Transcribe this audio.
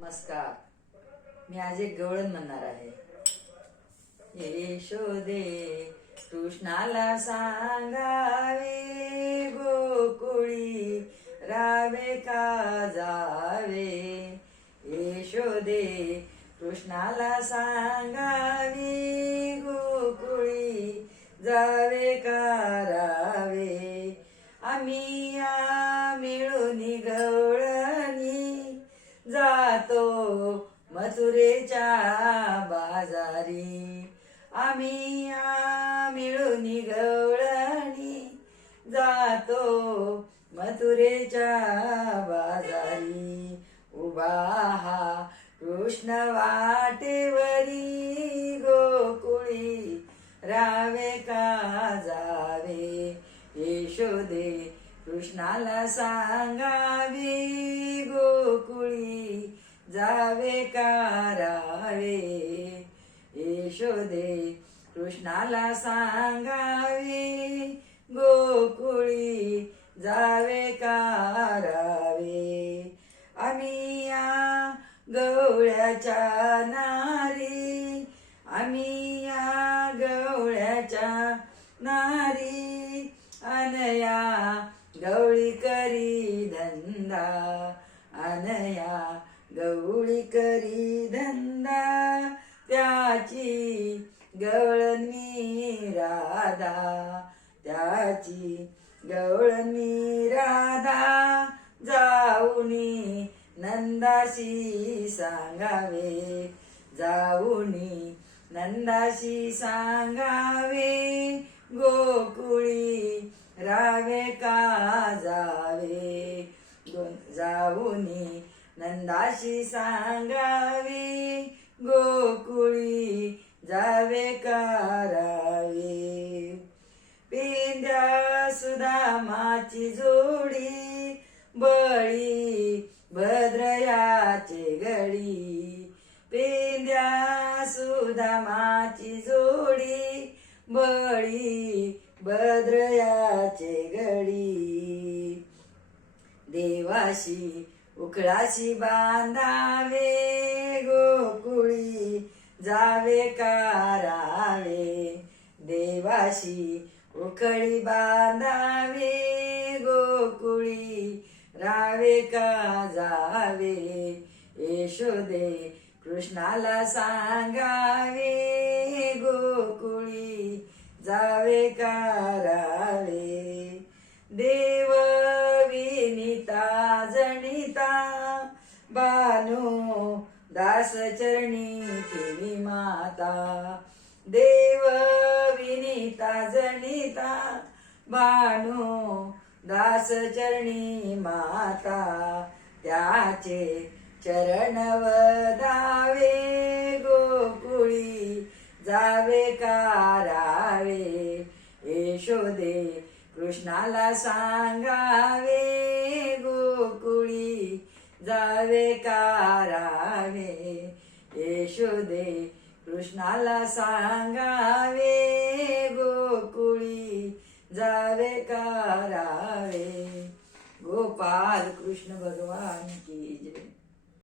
नमस्कार. मी आज एक गवळण म्हणणार आहे. यशोदे कृष्णाला सांगावे गोकुळी रावे का जावे? यशोदे कृष्णाला सांगावी गोकुळी जावे का रावे आम्ही मथुरेच्या बाजारी. आम्ही मिळून गवळणी जातो मथुरेच्या बाजारी. उभा हा कृष्ण वाटेवरी. गोकुळी रावे का जावे? यशोदे कृष्णाला सांगावी. गोकुळी जावे कारावे. यशोदे कृष्णाला सांगावी गोकुळी जावे कारावे. आम्ही या गवळ्याच्या नारी आम्ही या गवळ्याच्या नारी. त्याची गवळणी राधा त्याची गवळणी राधा जाऊनी नंदाशी सांगावे जाऊनी नंदाशी सांगावे गोकुळी रावे का जावे? गो- जाऊनी नंदाशी सांगावी गोकुळी जावे का पिंड्या सुदामाची जोडी बळी भद्रयाचे गडी. पेंद्या सुदामाची जोडी बळी भद्रयाचे गडी. देवाशी उकळाशी बांधावे गोकुळी जावे कारावे. देवाशी उकळी बांधावे गोकुळी रावे का जावे? यशोदे कृष्णाला सांगावे गोकुळी जावे का दास चरणी ठेवी माता. देव विनीता जनिता भानू दास चरणी माता. त्याचे चरण धावे गोकुळी जावे कारावे. यशोदे कृष्णाला सांगावे गोकुळी जावे कारावे यशोदे कृष्णाला सांगावे गोकुळी जावे कारावे. गोपाल कृष्ण भगवान की जय.